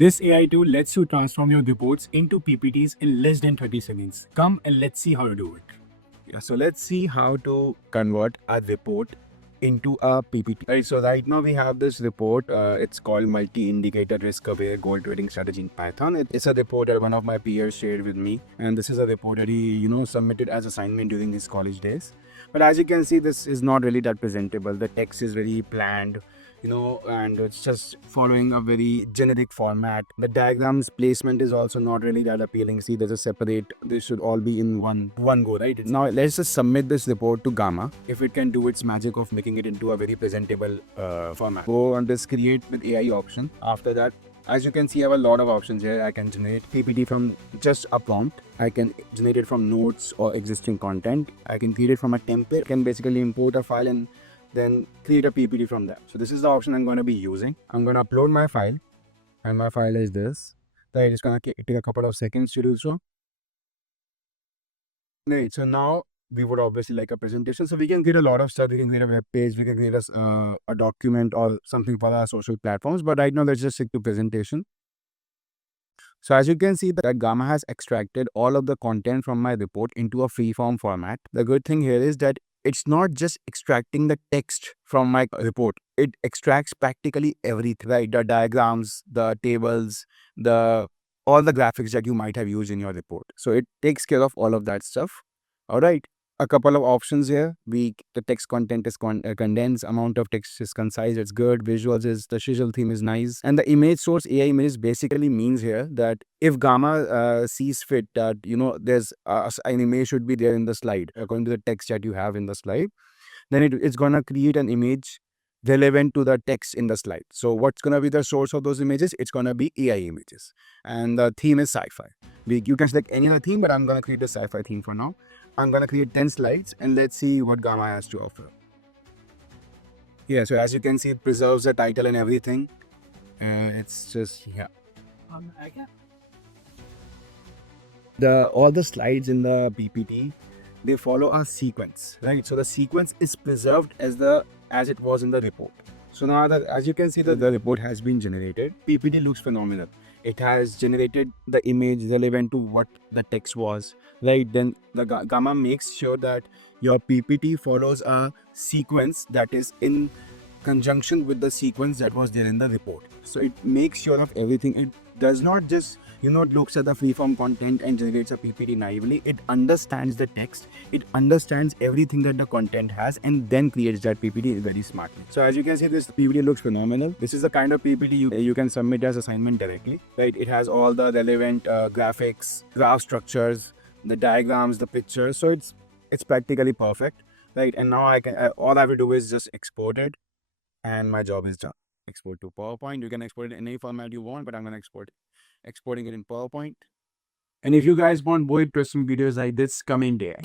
This AI tool lets you transform your reports into PPTs in less than 30 seconds. Come and let's see how to do it. Yeah, so let's see how to convert a report into a PPT. Right, so right now we have this report. It's called Multi-Indicator Risk Aware Gold Trading Strategy in Python. It's a report that one of my peers shared with me, and this is a report that he submitted as assignment during his college days. But as you can see, this is not really that presentable. The text is very bland, and it's just following a very generic format. The diagrams placement is also not really that appealing. See, there's a separate, they should all be in one go, right? Now let's just submit this report to Gamma. If it can do its magic of making it into a very presentable format. Go on this create with AI option. After that, as you can see, I have a lot of options here. I can generate PPT from just a prompt. I can generate it from notes or existing content. I can create it from a template. I can basically import a file and then create a PPT from that. So this is the option I'm going to be using. I'm going to upload my file, and my file is this. Right, it's going to take a couple of seconds to do so. Right, so now we would obviously like a presentation. So we can create a lot of stuff. We can create a web page. We can create a document or something for our social platforms. But right now, let's just stick to presentation. So as you can see that Gamma has extracted all of the content from my report into a free-form format. The good thing here is that it's not just extracting the text from my report. It extracts practically everything, right? The diagrams, the tables, all the graphics that you might have used in your report. So it takes care of all of that stuff. All right. A couple of options here. The text content is condensed, amount of text is concise, it's good, visuals is, the visual theme is nice. And the image source AI image basically means here that if Gamma sees fit that, there's an image should be there in the slide, according to the text that you have in the slide, then it's going to create an image relevant to the text in the slide. So what's going to be the source of those images? It's going to be AI images. And the theme is sci-fi. You can select any other theme, but I'm going to create the sci-fi theme for now. I'm going to create 10 slides and let's see what Gamma has to offer. Yeah, so as you can see, it preserves the title and everything. It's just, yeah. All the slides in the PPT, they follow a sequence, right? So the sequence is preserved as it was in the report. So now as you can see that the report has been generated, PPT looks phenomenal. It has generated the image relevant to what the text was, right? Then the Gamma makes sure that your PPT follows a sequence that is in conjunction with the sequence that was there in the report. So it makes sure of everything. It does not just looks at the freeform content and generates a PPT naively. It understands the text, it understands everything that the content has, and then creates that PPT very smartly. So as you can see, this PPT looks phenomenal. This is the kind of PPT you can submit as assignment directly, right? It has all the relevant graphics, graph structures, the diagrams, the pictures. So it's practically perfect, right? And now all I have to do is just export it, and my job is done. Export to PowerPoint. You can export it in any format you want, but I'm going to exporting it in PowerPoint. And if you guys want more interesting videos like this, come in there.